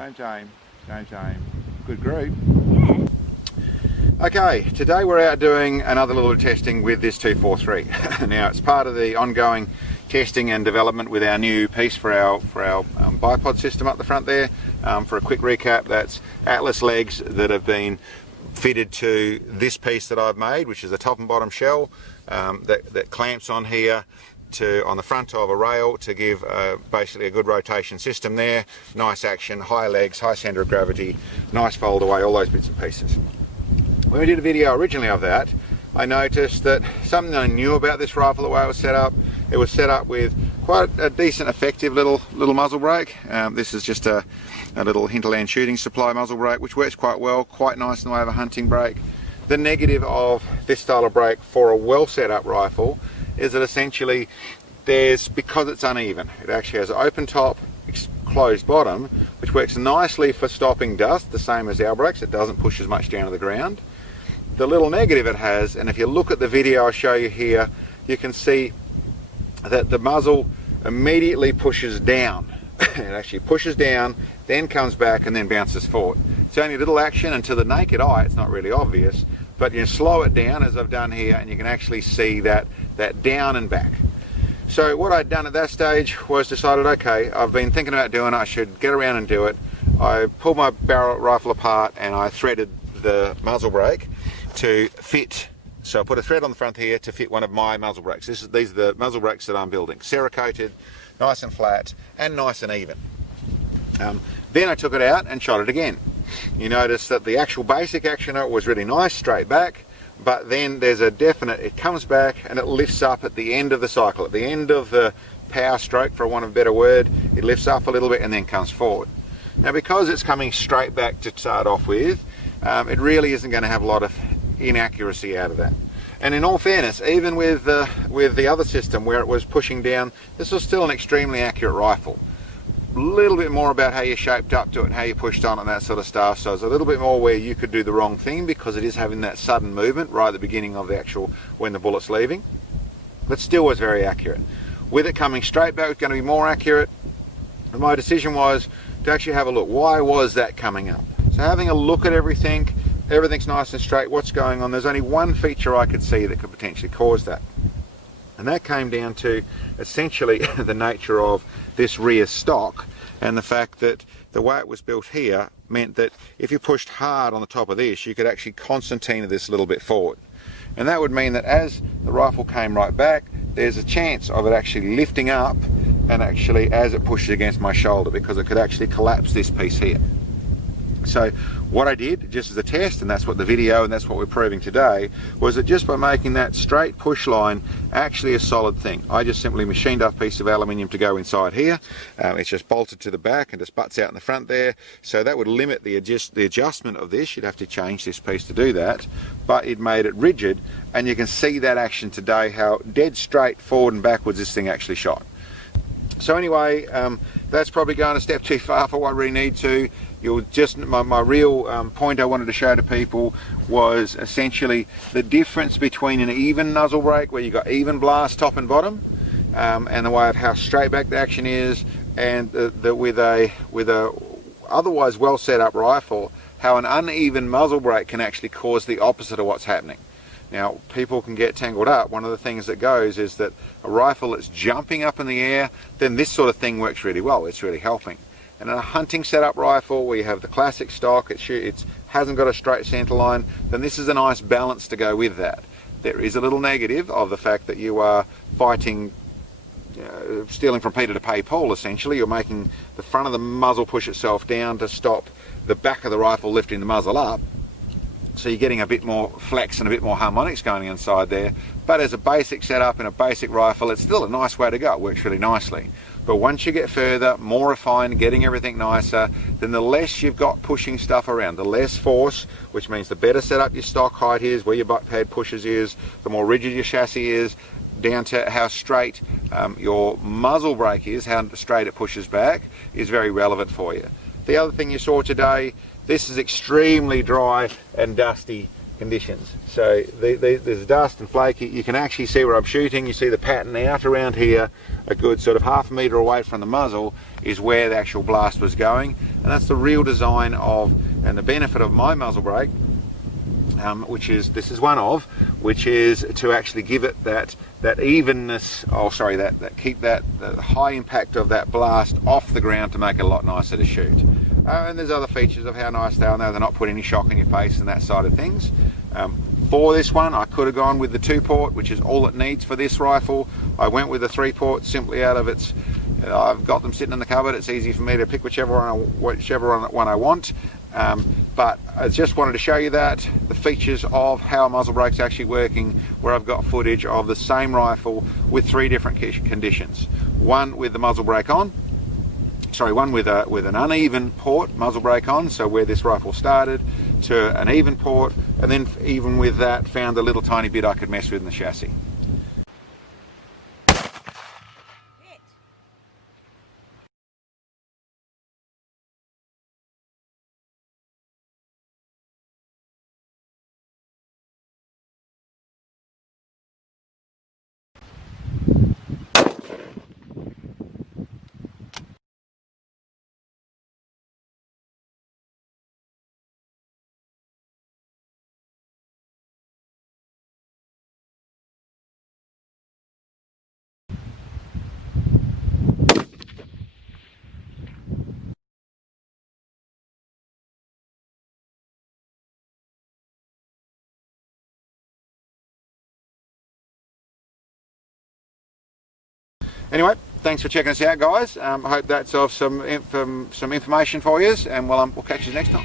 Shame. Good group. Yeah. Okay, today we're out doing another little testing with this 243. Now it's part of the ongoing testing and development with our new piece for our bipod system up the front there. For a quick recap, that's Atlas legs that have been fitted to this piece that I've made, which is the top and bottom shell that clamps on here on the front of a rail to give basically a good rotation system there. Nice action, high legs, high centre of gravity, nice fold away, all those bits and pieces. When we did a video originally of that, I noticed that something I knew about this rifle, the way it was set up. It was set up with quite a decent, effective little muzzle brake. This is just a little hinterland shooting supply muzzle brake, which works quite well, quite nice in the way of a hunting brake. The negative of this style of brake for a well set up rifle is that essentially because it's uneven, it actually has an open top, closed bottom, which works nicely for stopping dust, the same as our brakes. It doesn't push as much down to the ground. The little negative it has, and if you look at the video I'll show you here, you can see that the muzzle immediately pushes down. It actually pushes down, then comes back and then bounces forward. It's only a little action, and to the naked eye it's not really obvious, but you slow it down as I've done here and you can actually see that down and back. So what I'd done at that stage was decided, okay, I've been thinking about doing it, I should get around and do it. I pulled my barrel rifle apart and I threaded the muzzle brake to fit. So I put a thread on the front here to fit one of my muzzle brakes. These are the muzzle brakes that I'm building. Cerakoted, nice and flat, and nice and even. Then I took it out and shot it again. You notice that the actual basic action of it was really nice, straight back, but then there's a definite, it comes back and it lifts up at the end of the cycle. At the end of the power stroke, for want of a better word, it lifts up a little bit and then comes forward. Now because it's coming straight back to start off with, it really isn't going to have a lot of inaccuracy out of that. And in all fairness, even with the other system where it was pushing down, this was still an extremely accurate rifle. A little bit more about how you shaped up to it and how you pushed on it and that sort of stuff, so it's a little bit more where you could do the wrong thing because it is having that sudden movement right at the beginning of the actual, when the bullet's leaving, but still was very accurate. With it coming straight back, it's going to be more accurate, and my decision was to actually have a look. Why was that coming up? So having a look at everything's nice and straight, what's going on? There's only one feature I could see that could potentially cause that. And that came down to essentially the nature of this rear stock and the fact that the way it was built here meant that if you pushed hard on the top of this, you could actually concertina this a little bit forward. And that would mean that as the rifle came right back, there's a chance of it actually lifting up and actually as it pushes against my shoulder, because it could actually collapse this piece here. So what I did, just as a test, and that's what the video and that's what we're proving today, was that just by making that straight push line actually a solid thing, I just simply machined up a piece of aluminium to go inside here. It's just bolted to the back and just butts out in the front there, so that would limit the adjustment of this. You'd have to change this piece to do that, but it made it rigid, and you can see that action today, how dead straight forward and backwards this thing actually shot. So anyway, that's probably going a step too far for what I really need to. My real point I wanted to show to people was essentially the difference between an even muzzle brake, where you got even blast top and bottom, and the way of how straight back the action is, and with a otherwise well set up rifle, how an uneven muzzle brake can actually cause the opposite of what's happening. Now, people can get tangled up. One of the things that goes is that a rifle that's jumping up in the air, then this sort of thing works really well. It's really helping. And in a hunting setup rifle where you have the classic stock, it hasn't got a straight center line, then this is a nice balance to go with that. There is a little negative of the fact that you are fighting, stealing from Peter to pay Paul essentially. You're making the front of the muzzle push itself down to stop the back of the rifle lifting the muzzle up. So you're getting a bit more flex and a bit more harmonics going inside there. But as a basic setup in a basic rifle, it's still a nice way to go. It works really nicely. But once you get further, more refined, getting everything nicer, then the less you've got pushing stuff around, the less force, which means the better setup your stock height is, where your butt pad pushes is, the more rigid your chassis is, down to how straight your muzzle brake is, how straight it pushes back, is very relevant for you. The other thing you saw today, this is extremely dry and dusty conditions. So there's dust and flake. You can actually see where I'm shooting. You see the pattern out around here, a good sort of half a metre away from the muzzle is where the actual blast was going, and that's the real design of and the benefit of my muzzle brake, which is to actually give it that evenness. Keep that high impact of that blast off the ground to make it a lot nicer to shoot. And there's other features of how nice they are. Now they're not putting any shock in your face and that side of things. For this one, I could have gone with the 2-port, which is all it needs for this rifle. I went with the 3-port simply out of its. I've got them sitting in the cupboard. It's easy for me to pick whichever one I want. But I just wanted to show you that the features of how a muzzle brake's actually working, where I've got footage of the same rifle with 3 different conditions. One with the muzzle brake on. One with an uneven port muzzle brake on, so where this rifle started, to an even port, and then even with that found a little tiny bit I could mess with in the chassis. Anyway, thanks for checking us out, guys. I hope that's of some information for you, and we'll catch you next time.